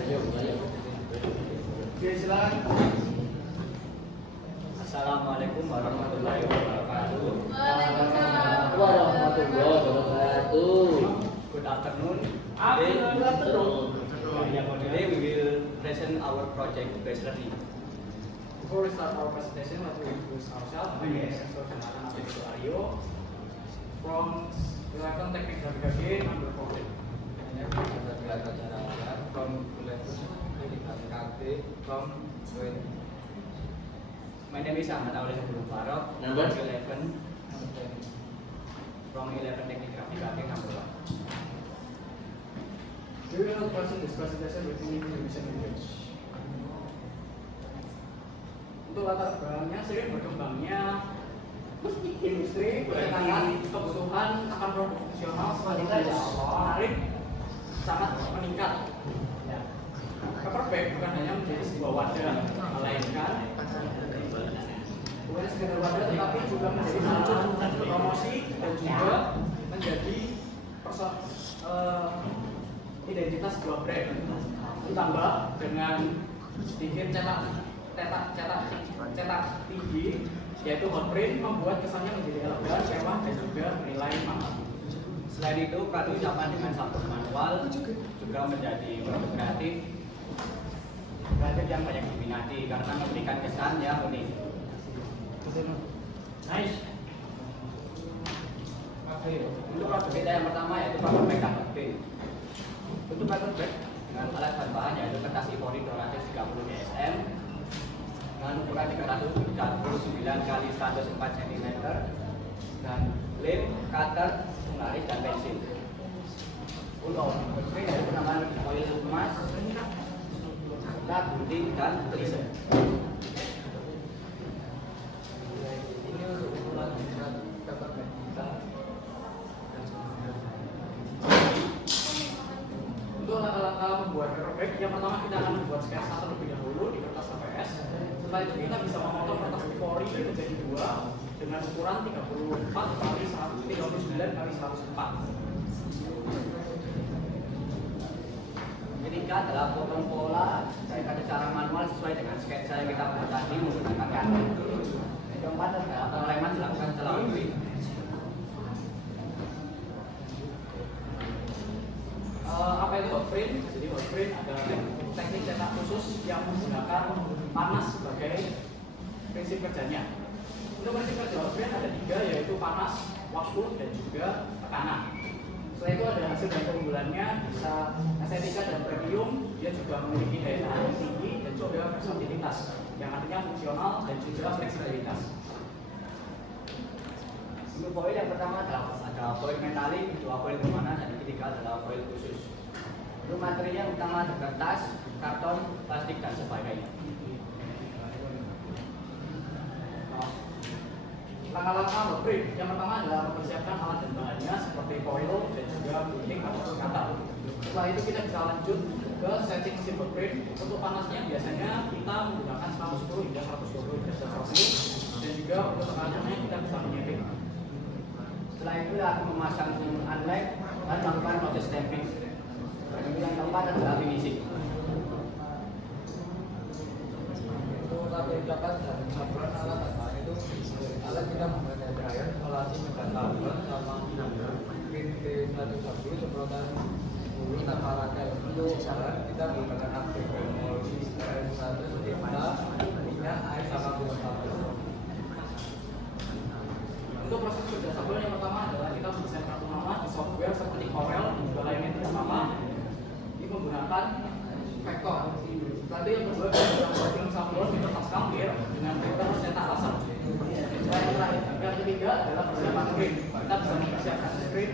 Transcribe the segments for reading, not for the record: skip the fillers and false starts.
Oke, silakan. Assalamualaikum warahmatullahi wabarakatuh. Waalaikumsalam warahmatullahi wabarakatuh. Good afternoon. Good afternoon. Today we will present our project based learning. Before we start our presentation, let's introduce ourselves. My name is Kenalkan Abdul Aryo from 11 Teknik Grafika G number 14. My name is Ahmad Aulia Sebelum Farok. Number? 11. From 11 Teknik Grafika G number 1. We will present this presentation with Indonesian English. Untuk latar belakangnya, sering berkembangnya industri dengan kebutuhan akan produk fungsional sekaligus menarik sangat meningkat. Paperback bukan hanya menjadi sebuah wadah, melainkan bukan sekedar wadah, tetapi juga menjadi salah promosi dan juga menjadi identitas sebuah brand. Ditambah dengan sedikit cetak tinggi, yaitu hot print, membuat kesannya menjadi elegan, mewah dan juga bernilai mahal. Selain itu, ucapan dengan sabuk manual juga menjadi produk kreatif yang banyak diminati karena memberikan kesan yang unik. Nice. Untuk produk kita yang pertama yaitu paperback KTP. Untuk paperback dengan alat bahan yaitu kertas ivory 230 DSM dengan ukuran 339 kali 104 cm dan lem, cutter, penggaris dan pensil. Untuk paperback yaitu penambahan oil emas, cat, gunting dan laser. Ini untuk ukuran paperback kita. Untuk langkah-langkah membuat paperback, yang pertama kita akan membuat sketsa terlebih dahulu di kertas HVS. Setelah itu kita bisa memotong kertas ivory menjadi dua dengan ukuran 34 kali 139 kali 104. Ketiga adalah potong pola secara manual sesuai dengan sketsa yang kita buat tadi menggunakan karton. Yang keempat adalah pengereman dilakukan setelah print. Apa itu hot print? Jadi hot print adalah teknik cetak khusus yang menggunakan panas sebagai prinsip kerjanya. Untuk prinsip kerja hot print ada tiga, yaitu panas, waktu, dan juga tekanan. Setelah itu ada hasil dan keunggulannya, bisa estetika dan premium. Dia juga memiliki daya tahan yang tinggi dan juga versatilitas, yang artinya fungsional dan juga fleksibilitas. Untuk foil yang pertama ada foil metalik, kedua foil berwarna, dan yang ketiga adalah foil khusus. Untuk materi yang utama ada kertas, karton, plastik, dan sebagainya. Langkah-langkah hot print yang pertama adalah mempersiapkan alat dan bahannya seperti foil dan juga gunting atau cutter. Setelah itu kita bisa lanjut ke setting mesin hot print. Untuk panasnya biasanya kita menggunakan 110 hingga 120 derajat Celcius dan juga untuk tekanannya kita bisa menyeting. Setelah itu akan memasang unlike dan melakukan proses stamping. Dan yang keempat adalah finishing. Untuk tata ucapan dan campuran alat bahan itu, alat kita menggunakan dryer, melati megatablet sama print T110 semprotan bulu tanpa rakel. Untuk bahan kita menggunakan aktif teknologi RM1 tinta, minyak, air sama gula pasir. Untuk proses kerja sabun yang pertama adalah kita mendesain kartu nama di software seperti Corel dan juga lainnya tidak sama. Ini menggunakan vektor. Setelah itu yang kedua kita membuat sablon di kertas kambir dengan printer cetak laser. Yang ketiga adalah persiapan screen. Kita bisa mempersiapkan screen.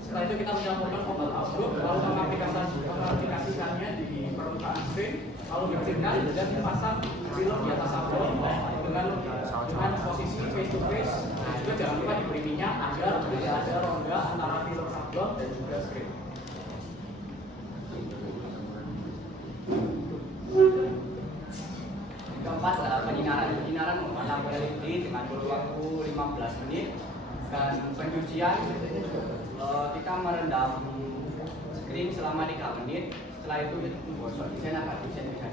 Setelah itu kita mencampurkan obat outlook, lalu mengaplikasikannya di permukaan screen, lalu diprintkan dan dipasang film di atas sablon dengan posisi face to face. Dan juga jangan lupa diberi minyak agar tidak ada rongga antara film sablon dan juga screen. Keempat adalah penyinaran menggunakan lampu LED dengan kurun waktu 15 menit dan pencucian kita merendam screen selama 3 menit. Setelah itu gosok desain akan desain bisa.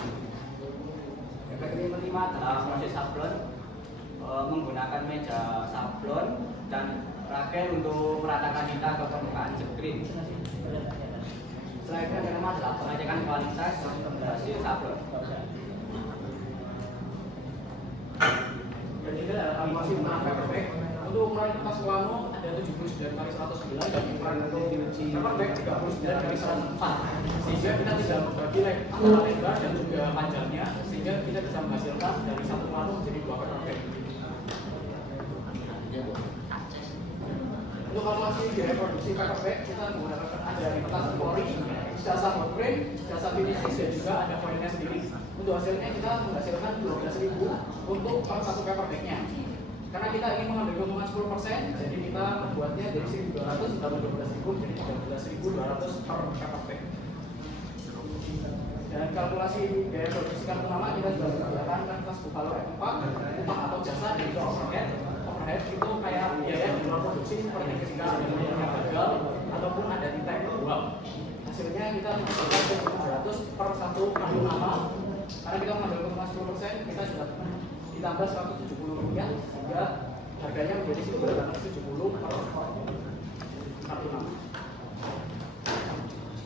Yang kelima adalah proses sablon, menggunakan meja sablon dan ragel untuk meratakan tinta ke permukaan screen. Setelah itu yang kelima adalah pengecekan kualitas hasil sablon. Dan ini adalah animasi menggunakan paperback. Untuk ukuran kertas Wano ada 79 kali 109 dan ukuran untuk paperback 39 kali 104. Sehingga kita tidak membagi antara lebar dan juga panjangnya, sehingga kita bisa menghasilkan dari satu Wano menjadi 2 paperback. Untuk kalkulasi di reproduksi paperback kita menggunakan ada di kertas fori, jasa hot frame, jasa finishing dan juga ada foilnya sendiri. Untuk hasilnya kita menghasilkan 12.000 untuk per satu paperbacknya. Karena kita ingin mengambil keuntungan 10%, jadi kita membuatnya dari 1.200 tambah 12.000 jadi 13.200 per paperback. Dan kalkulasi biaya produksi kartu nama kita juga menggunakan kertas Buffalo F4, upah atau jasa dan juga overhead. Overhead itu kayak biaya di luar produksi seperti ketika ada yang gagal ataupun ada tinta yang terbuang. Hasilnya kita menghasilkan 1.700 per satu kartu nama. Karena kita mengambil keuntungan 10%, kita sudah ditambah 170 rupiah sehingga harganya menjadi 1.270 per kartu nama.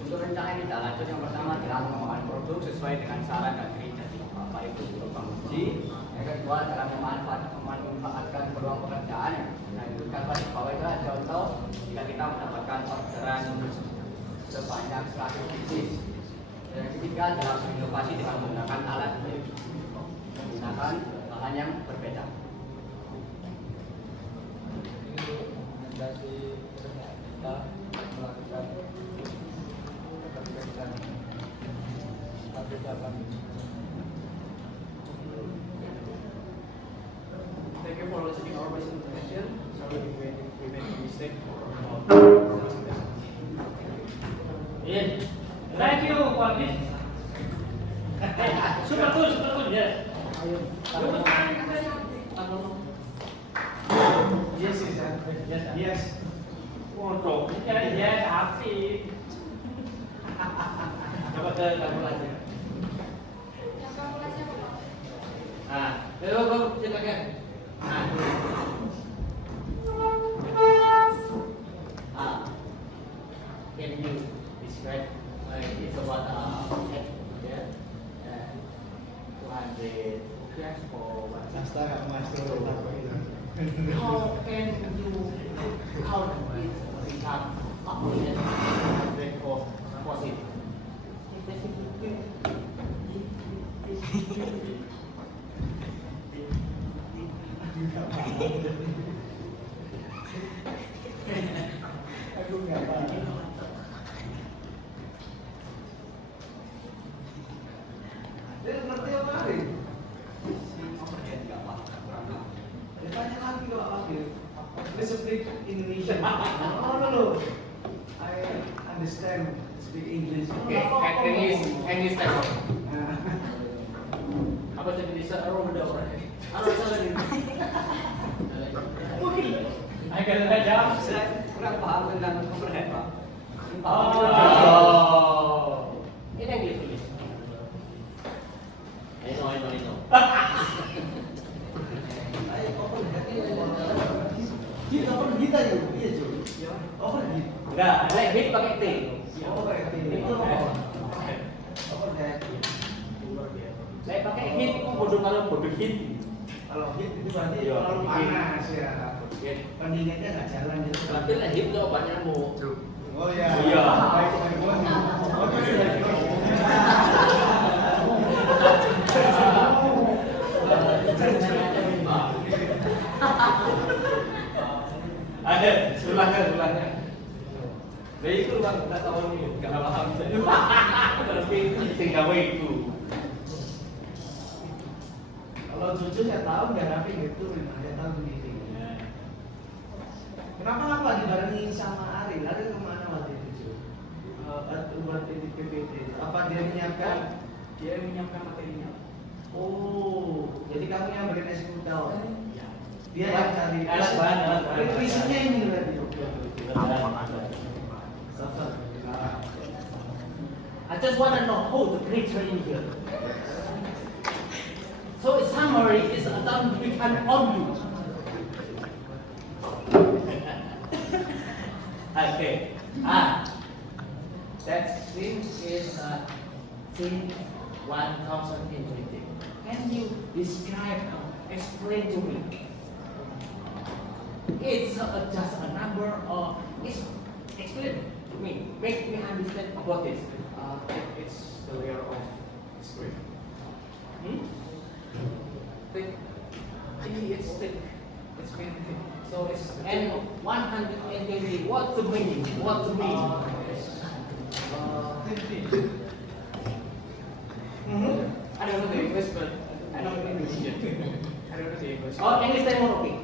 Untuk rencana kita lanjut, yang pertama adalah pengembangan produk sesuai dengan saran dan kriteria Bapak Ibu guru penguji. Yang kedua adalah memanfaatkan peluang pekerjaan. Nah, itu gambar di bawah itu ada contoh jika kita mendapatkan orderan sebanyak 100 pieces. Dan yang ketiga adalah inovasi dengan menggunakan alat menggunakan bahan yang berbeda. Rekomendasi kita melakukan perbaikan aplikasi. Thank you for listening our presentation. Sorry if we made a mistake. Thank you for this. Super good, yes. Yes. Untuk yes, asik. Coba ke kamu lagi. Nah, go, silakan. Can you describe it's about head, yeah, 200 cash for what? How can you count it become opposite 100 for positive? Aku nggak paham. Dia ngerti apa hari? Overhead nggak paham. Tanya lagi kalau apa? Please speak Indonesian. No. I understand speak English. Okay, English type. Apa jadi bisa orang udah orang? Mungkin. Agak jam. Saya kurang paham tentang overhead, Pak. Oh. Ini yang ditulis. Saya overhead ini kita perlu kita ya, iya Jo. Overhead. Enggak, hit pakai T. Overhead itu overhead. Saya pakai hit, bodoh kalau bodoh hit. Kalau hit itu berarti Iya, terlalu hit. panas ya. Hit. Pendinginnya nggak jalan gitu. Tapi lah hit tuh obat nyamuk. Oh ya. Iya. Baik. Oke sudah. Ada sulahnya. Dari itu bang, kita tahu nih, nggak paham. Tapi tinggal itu. Kalau Cucu saya tahu nggak rapi gitu, memang dia tahu sendiri. Kenapa nggak lagi dibarengin sama Ari? Ari kemana waktu itu Cu? Buat titik PPT. Apa dia menyiapkan? Dia menyiapkan materinya. Oh, jadi kamu yang berikan eksekutor. Ya. Dia yang cari Alat bahan. Isinya ini berarti. Ada. Sabar. I just want to know who the creator in here. So in summary, is a done depend on you. Okay. That scene is scene 1020. Can you describe, explain to me? It's just a number or explain to me. Make me understand about this. It's the layer of script. Thick. It's thick. It's very thick. So it's And 120, what's the meaning? What's the meaning? I don't know the English, but I know Indonesian. I don't know the English. Oh, English time more okay.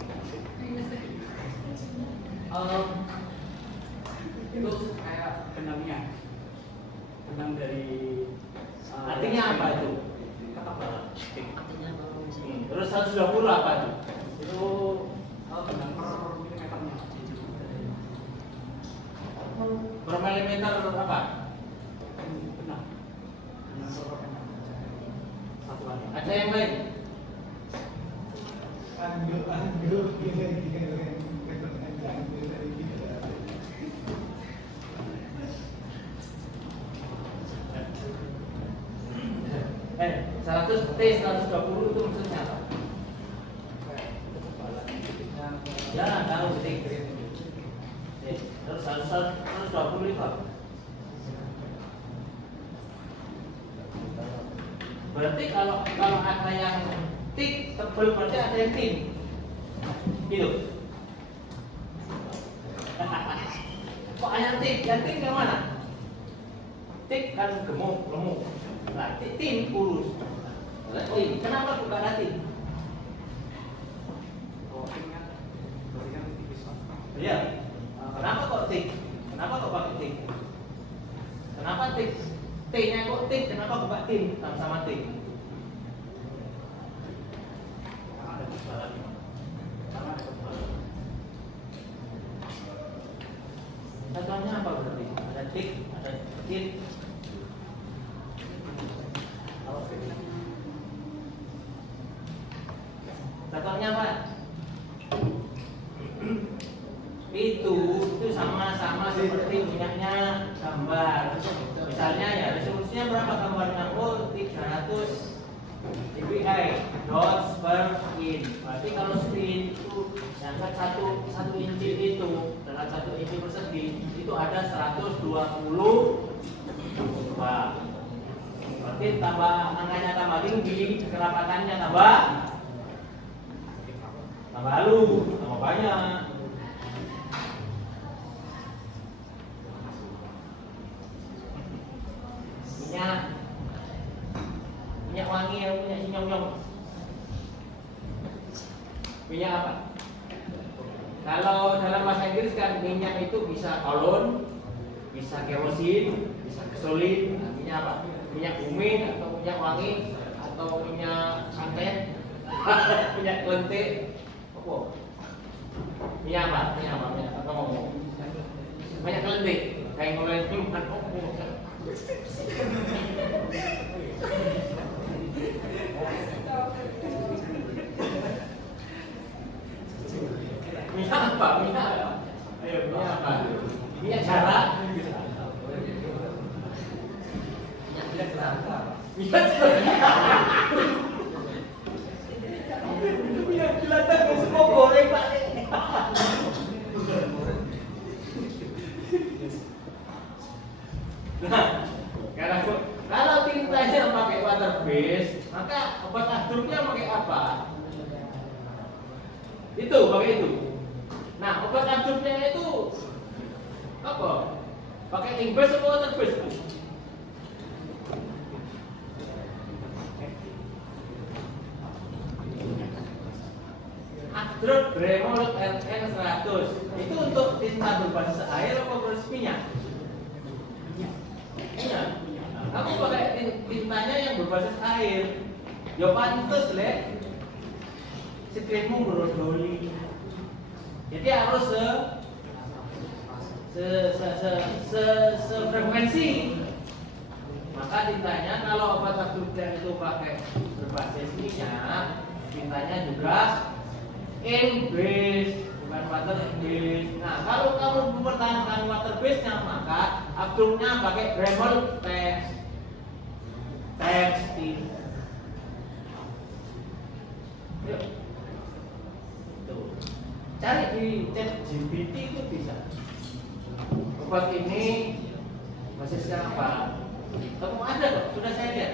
Itu kayak benangnya, benang dari. Artinya apa itu? Ketebalan. Terus 120 apa itu? Itu benang per milimeternya. Per milimeter apa? Benang. Benang per benang. Satuannya. Ada yang lain? Eh, 100 T 120 itu maksudnya apa? Ya, tahu detik. Terus 120 itu apa? Berarti kalau ada yang tik tebal berarti ada yang tin. Gitu. Kok ada tik? Yang tin yang mana? Tik kan gemuk, lemuk. Nah, tin kurus. Tin. Kenapa bukan ada tin? Oh, tingkat. Berarti kan tipis lah. Iya. Kenapa kok tik? Kenapa kok pakai tik? Kenapa tik? T-nya kok tik? Kenapa kok pakai tin sama tik? Karena ada ketebalan. Karena ada ketebalan. Contohnya apa berarti? Ada tik, ada kecil. Contohnya apa? Itu sama-sama seperti punyanya gambar. Misalnya ya resolusinya berapa gambarnya? Oh 300 dpi dots per in. Berarti kalau screen itu yang satu inci itu dalam 1 inci persegi itu ada 120 coba. Berarti tambah angkanya tambah tinggi, kerapatannya tambah halus, tambah banyak. Minyak wangi yang punya si nyong-nyong. Minyak apa? Kalau dalam bahasa Inggris kan minyak itu bisa kolon, bisa kerosin, bisa gasolin. Minyak apa? Minyak bumi atau minyak wangi atau minyak santet, minyak lentik. Apa? Minyak apa? Minyak apa? Minyak apa ngomong? Minyak lentik. Kayak ngomongin bukan ngomong. Minyak apa? Minyak apa? Ayo, minyak apa? Minyak jarak. Minyak jelantah. Minyak jelantah ke semua goreng Pak. Nah, kalau tintanya pakai water base, maka obat adruknya pakai apa? Itu, pakai itu. Nah, obat adruknya itu apa? Pakai ink base atau water base? Adruk Gremolot LN 100 itu untuk tinta berbasis air atau berbasis minyak? Iya. Aku pakai tintanya yang berbasis air. Ya pantes, Le. Screenmu brodoli. Jadi harus sefrekuensi. maka tintanya kalau obat absorbent itu pakai berbasis minyak, tintanya juga ink based, bukan water based. Nah, kalau kamu mempertahankan water base-nya, maka absorbnya pakai Dremel tekstil. Yuk. Tuh. Cari di ChatGPT itu bisa. Obat ini basisnya apa? Kamu ada kok, sudah saya lihat.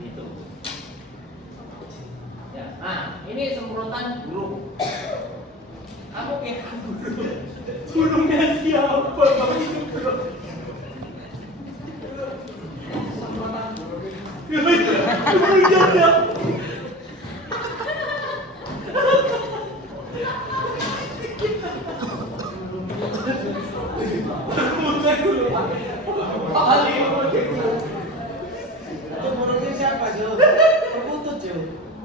Itu. Ya, nah ini semprotan burung. Kamu kira burungnya siapa? Kamu itu burung. Semprotan burung. Burungnya Itu burungnya siapa, Jo? Terputus, Jo.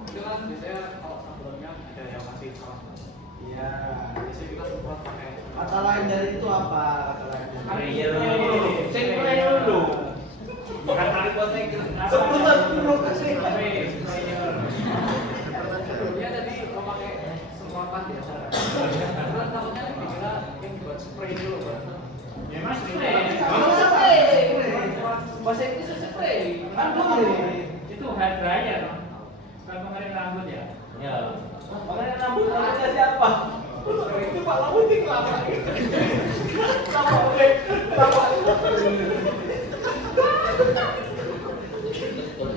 Itu kan biasanya kalau sablonnya ada yang masih salah. Iya. Biasanya kita semprot pakai Kata lain dari itu apa? Kata lain dari Cek dulu. Bukan kali buat saya Semprotan burung sih. sebelumnya tadi mau pakai semprotan biasa. Semprotan takutnya dikira yang buat spray dulu, Bang. Ya mas, Bahasa Inggris itu spray. itu hair dryer, bukan pengering rambut ya? Ya. Pengering rambut namanya siapa? Itu Pak Lamuti kelapa.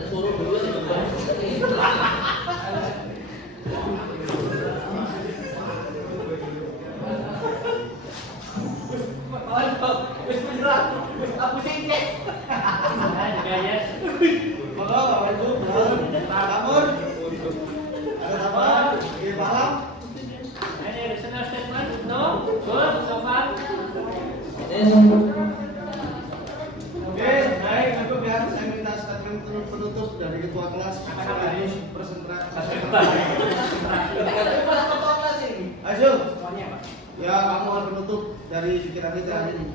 Suruh dulu wis beneran, wis aku singkek. Nah, juga ya. Monggo, Bapak Ibu, Namun ada apa? Di malam. Any additional statement? No? Good, so far? Oke, baik. Aku biar saya minta statement penutup dari ketua kelas. Sekaligus presentasi. Ayo, Semuanya, Pak. ya kamu akan penutup dari pikiran kita hari ini.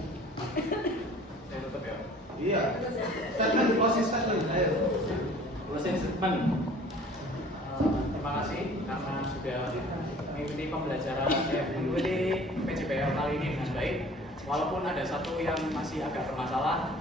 Saya tutup ya. Iya. Statement, closing statement. Ayo. Closing statement. Terima kasih karena sudah mengikuti pembelajaran mengikuti PJPL kali ini dengan baik. Walaupun ada satu yang masih agak bermasalah,